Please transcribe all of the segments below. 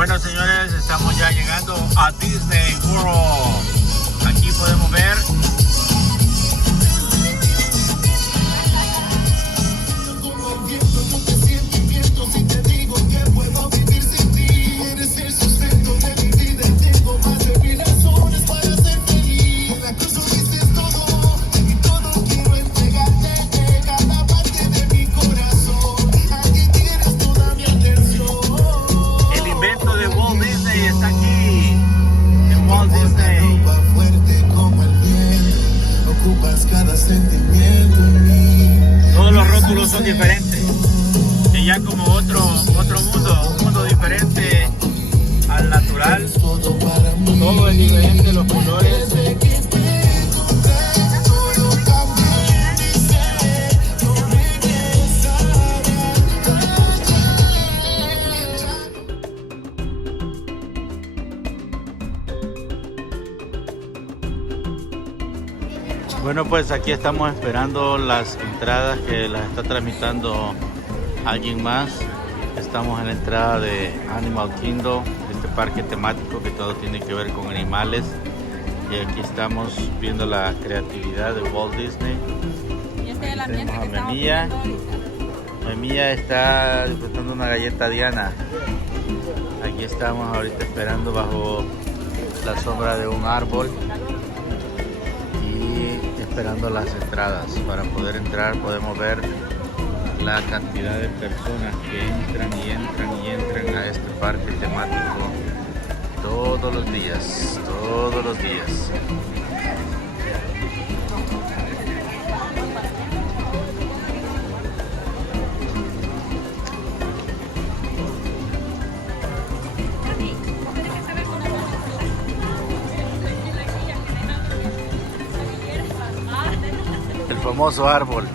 Bueno, señores, estamos ya llegando a Disney World. Aquí podemos ver son diferentes y ya como otro mundo, un mundo diferente al natural. Todo es diferente, los colores. Bueno, pues aquí estamos esperando las entradas que las está tramitando alguien más. Estamos en la entrada de Animal Kingdom, este parque temático que todo tiene que ver con animales. Y aquí estamos viendo la creatividad de Walt Disney. Y este es el ambiente que estamos Memilla. Memilla está disfrutando una galleta Diana. Aquí estamos ahorita esperando bajo la sombra de un árbol, esperando las entradas. Para poder entrar podemos ver la cantidad de personas que entran y entran y entran a este parque temático todos los días, todos los días. El famoso árbol.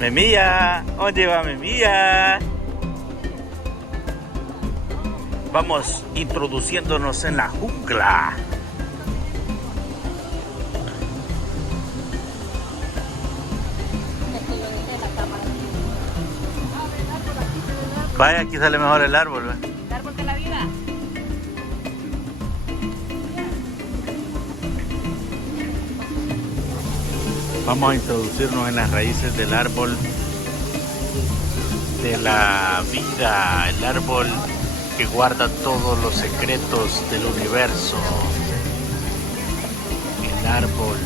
Memilla, ¿dónde va Memilla? Vamos introduciéndonos en la jungla. Vaya, aquí sale mejor el árbol, ¿verdad? El árbol de la vida. Vamos a introducirnos en las raíces del árbol de la vida, el árbol que guarda todos los secretos del universo, el árbol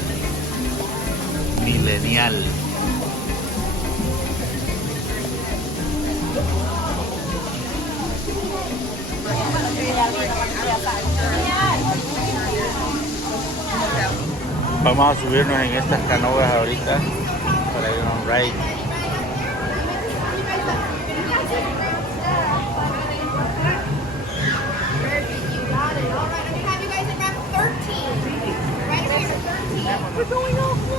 milenial. Vamos a subirnos en estas canoas ahorita para ir a un ride.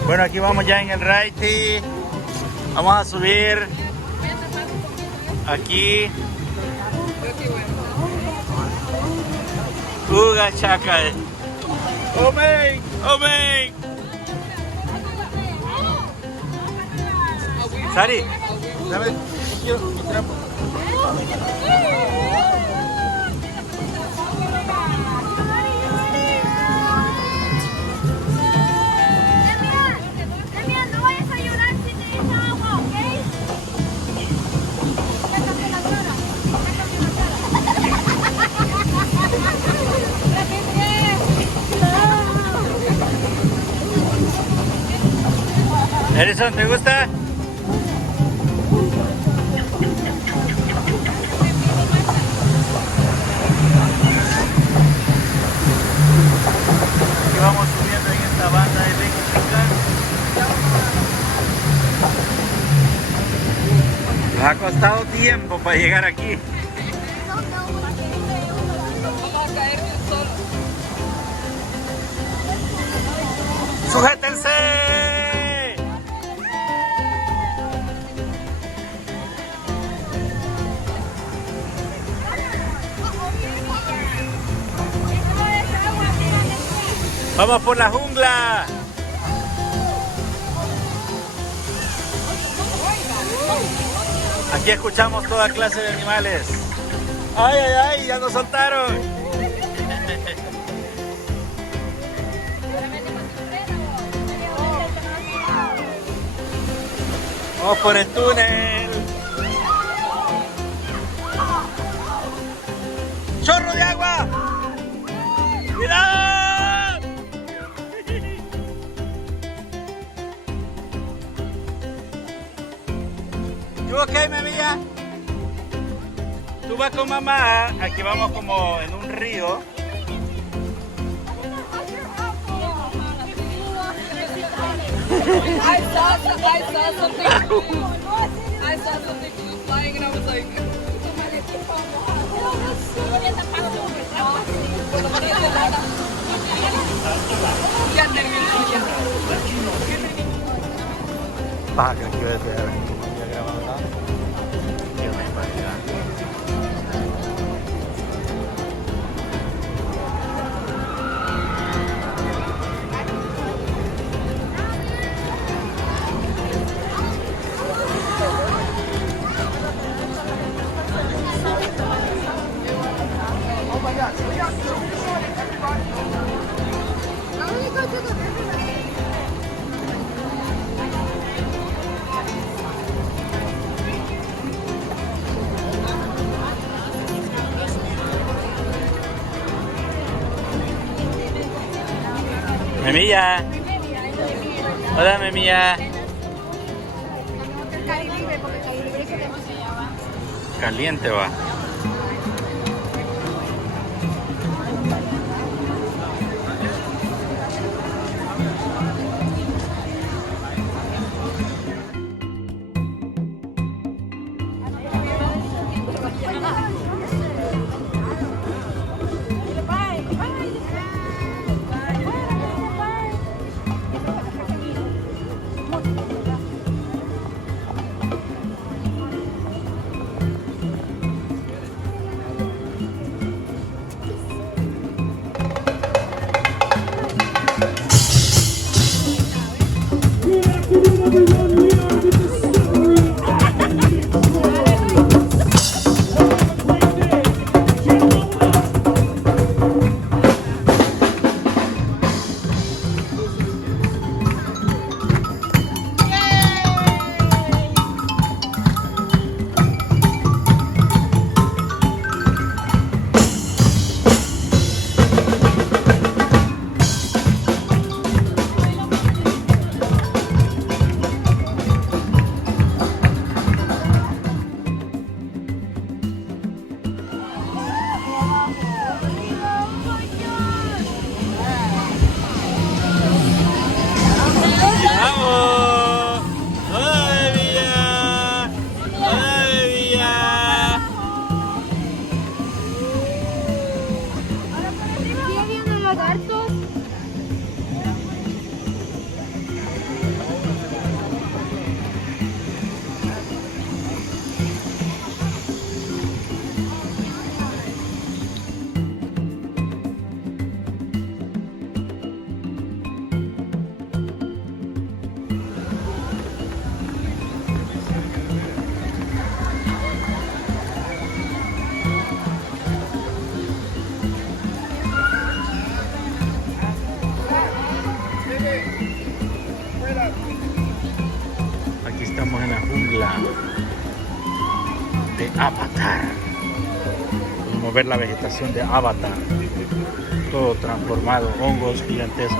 Bueno, aquí vamos ya en el ride. Vamos a subir aquí. Uga chaca. Omen, omen. Sari, ¿sabes? Quiero mi trapo. No vayas a llorar si te echa agua, ¿ok? Sácame la cara. Edison, ¿te gusta? Aquí vamos subiendo en esta banda eléctrica. Nos ha costado tiempo para llegar aquí. ¡Sujétense! ¡Vamos por la jungla! Aquí escuchamos toda clase de animales. ¡Ay, ay, ay! ¡Ya nos soltaron! ¡Vamos por el túnel! ¡Chorro de agua! ¡Cuidado! ¿Tú ok, mi amiga? Tú vas con mamá. Aquí vamos como en un río. I saw something blue flying and I was like, ya terminó ya. Baja, que aquí voy a dejar como había grabado nada. Qué barbaridad. Memilla. Hola, Memilla. Caliente va. Estamos en la jungla de Avatar. Podemos ver la vegetación de Avatar. Todo transformado, hongos gigantescos.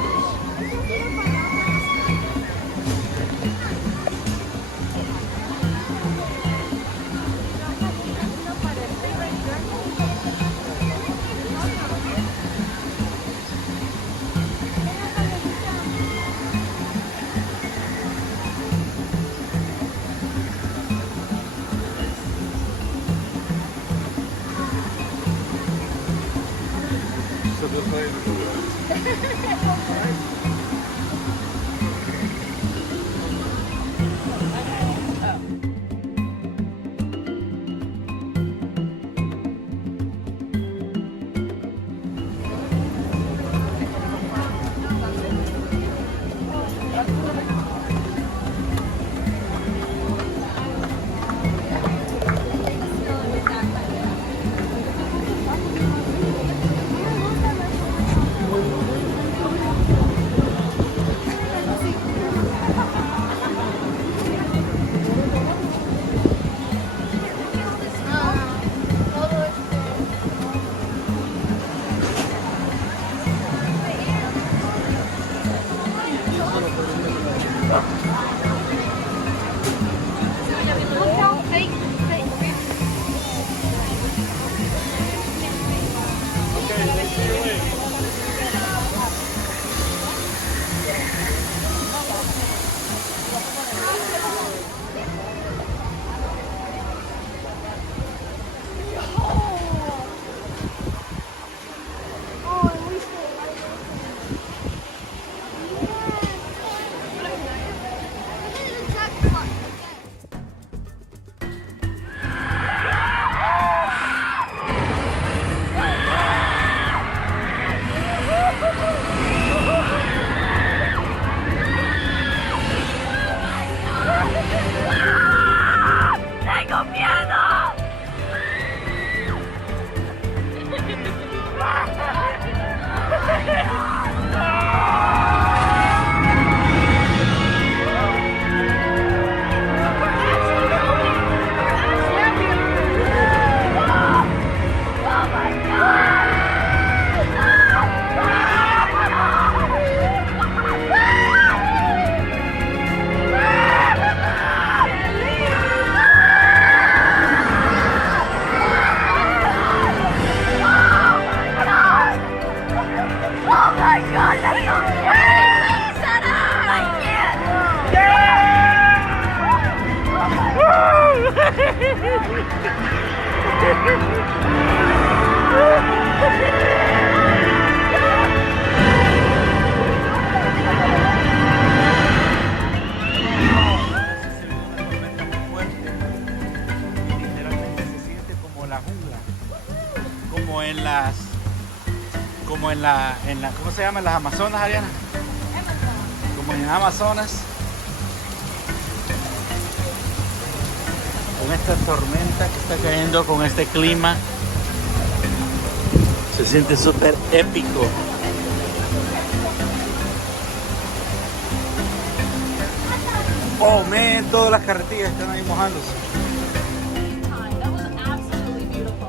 ¿Cómo se llama? Las Amazonas, Ariana. Como en Amazonas. Con esta tormenta que está cayendo, con este clima, se siente súper épico. Oh man, todas las carretillas están ahí mojándose. That was absolutely beautiful.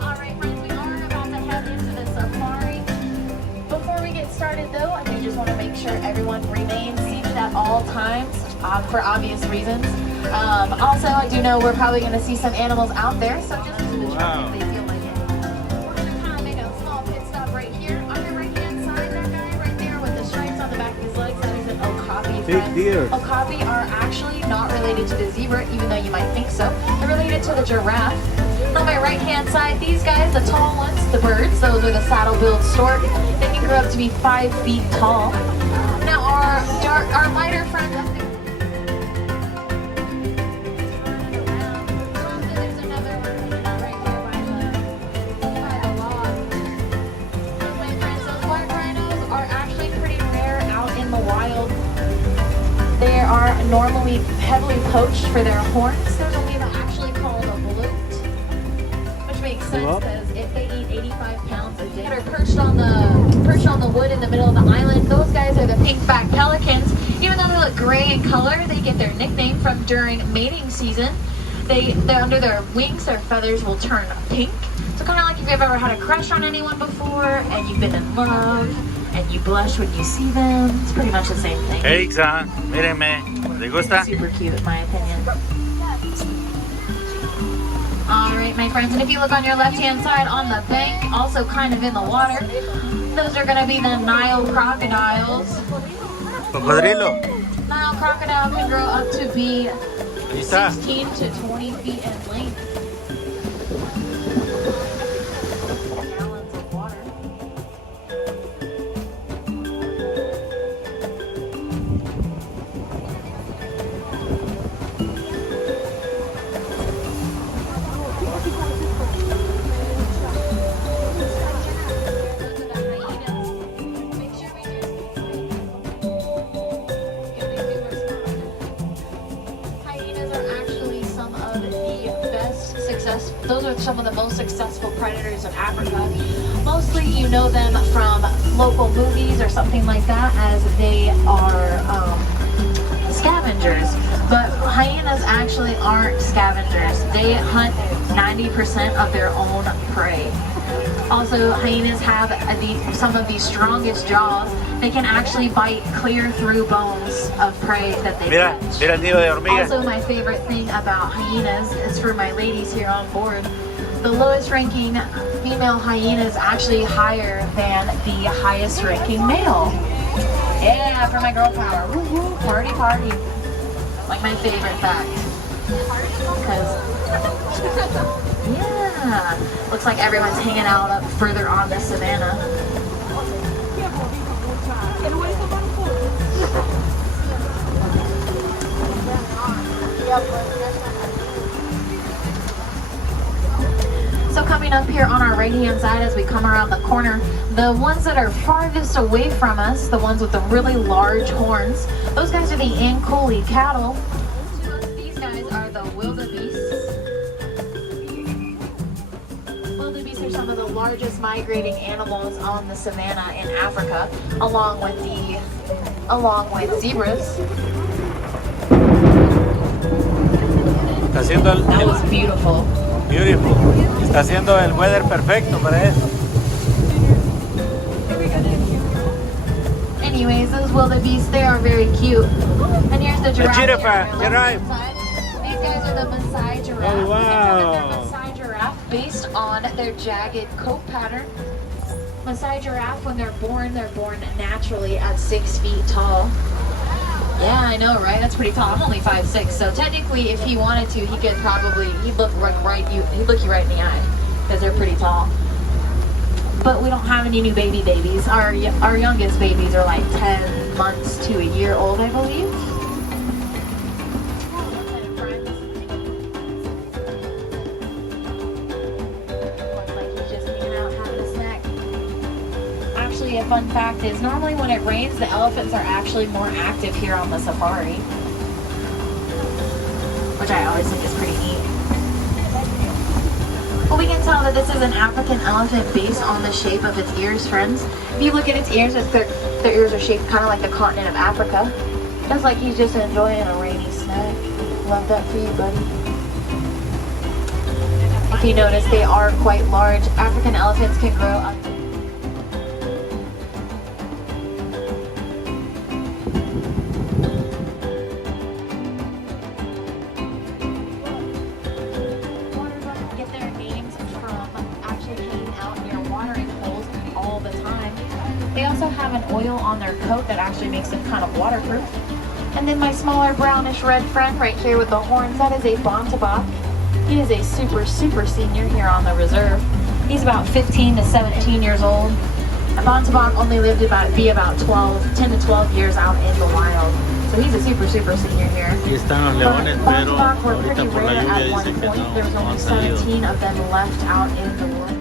All right, friends, we are about to head into the safari. Before we get started, though, I just want to make sure everyone remains seated at all times for obvious reasons. Also, I do know we're probably going to see some animals out there, so just listen to the truck if they feel like it. We're going to kind of make a small pit stop right here. On the right-hand side, that guy right there with the stripes on the back of his legs, that is an okapi. Big deer. Okapi are actually not related to the zebra, even though you might think so. They're related to the giraffe. On my right-hand side, these guys, the tall ones, the birds, those are the saddle-billed stork. They can grow up to be 5 feet tall. Now, our lighter friend up there. There's another one hanging out right here by the log. My friends, those white rhinos are actually pretty rare out in the wild. They are normally heavily poached for their horns. There's only actually called a bloat, which makes sense because if they eat 85 pounds a day, they're perched on the wood in the middle of the island. Those guys are the pink-backed pelicans. Even though they look gray in color, they get their nickname from during mating season. They're under their wings, their feathers will turn pink. So kind of like if you've ever had a crush on anyone before and you've been in love and you blush when you see them. It's pretty much the same thing. Hey, Ixan, mírenme, ¿les gusta? Super cute, in my opinion. All right, my friends, and if you look on your left-hand side on the bank, also kind of in the water, those are going to be the Nile crocodiles. Cocodrilo. Nile crocodile can grow up to be 16 to 20 feet in length. Gallons of water. Those are some of the most successful predators in Africa. Mostly you know them from local movies or something like that, as they are scavengers. But hyenas actually aren't scavengers. They hunt 90% of their own prey. Also, hyenas have some of the strongest jaws. They can actually bite clear through bones of prey that they catch. Mira el nido de hormiga. Also, my favorite thing about hyenas is for my ladies here on board. The lowest ranking female hyena is actually higher than the highest ranking male. Yeah, for my girl power. Woo-hoo, party, party. Like my favorite fact. Because, yeah, looks like everyone's hanging out up further on the savannah. So coming up here on our right-hand side as we come around the corner, the ones that are farthest away from us, the ones with the really large horns, those guys are the Ankoli cattle. These guys are the wildebeests. Wildebeests are some of the largest migrating animals on the savannah in Africa, along with zebras. That was beautiful. Beautiful. Está haciendo el weather perfecto para eso. Anyways, those wildebeests, they are very cute. And here's the giraffe. These guys are the Maasai giraffe. Oh, wow. The Maasai giraffe based on their jagged coat pattern. Maasai giraffe, when they're born naturally at 6 feet tall. Yeah, I know, right? That's pretty tall. I'm only 5'6", so technically, if he wanted to, he could probably he'd look you right in the eye because they're pretty tall. But we don't have any new babies. Our youngest babies are like 10 months to a year old, I believe. Actually, a fun fact is normally when it rains, the elephants are actually more active here on the safari, which I always think is pretty neat. Well, we can tell that this is an African elephant based on the shape of its ears, friends. If you look at its ears, their ears are shaped kind of like the continent of Africa. Just like he's just enjoying a rainy snack. Love that for you, buddy. If you notice, they are quite large. African elephants can grow up to They also have an oil on their coat that actually makes them kind of waterproof. And then my smaller brownish red friend right here with the horns, that is a bontebok. He is a super senior here on the reserve. He's about 15 to 17 years old. A bontebok only lived to be about 10 to 12 years out in the wild. So he's a super senior here. Aquí están los leones, pero Bontebok were ahorita pretty por la rare lluvia at one dice que point. no, There was no only han salido. 17 of them left out in the world.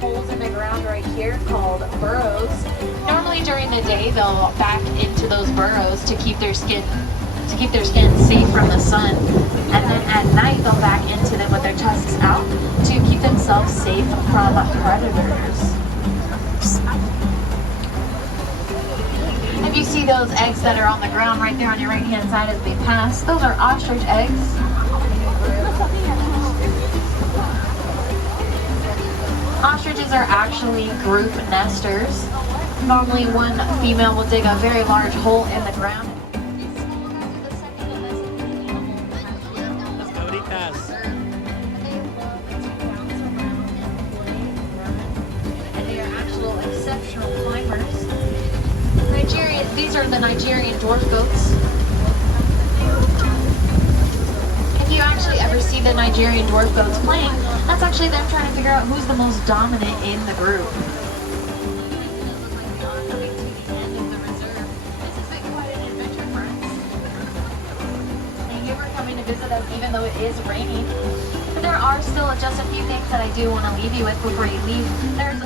Holes in the ground right here called burrows. Normally during the day they'll back into those burrows to keep their skin safe from the sun, and then at night they'll back into them with their tusks out to keep themselves safe from predators. If you see those eggs that are on the ground right there on your right hand side as we pass, those are ostrich eggs. Ostriches are actually group nesters. Normally one female will dig a very large hole in the ground. And they are actual exceptional climbers. These are the Nigerian dwarf goats. If you actually ever see the Nigerian dwarf goats playing, that's actually them trying to figure out who's the most dominant in the group. Coming to the end of the reserve. This has been quite an adventure for us. Thank you for coming to visit us even though it is raining. But there are still just a few things that I do want to leave you with before you leave. There's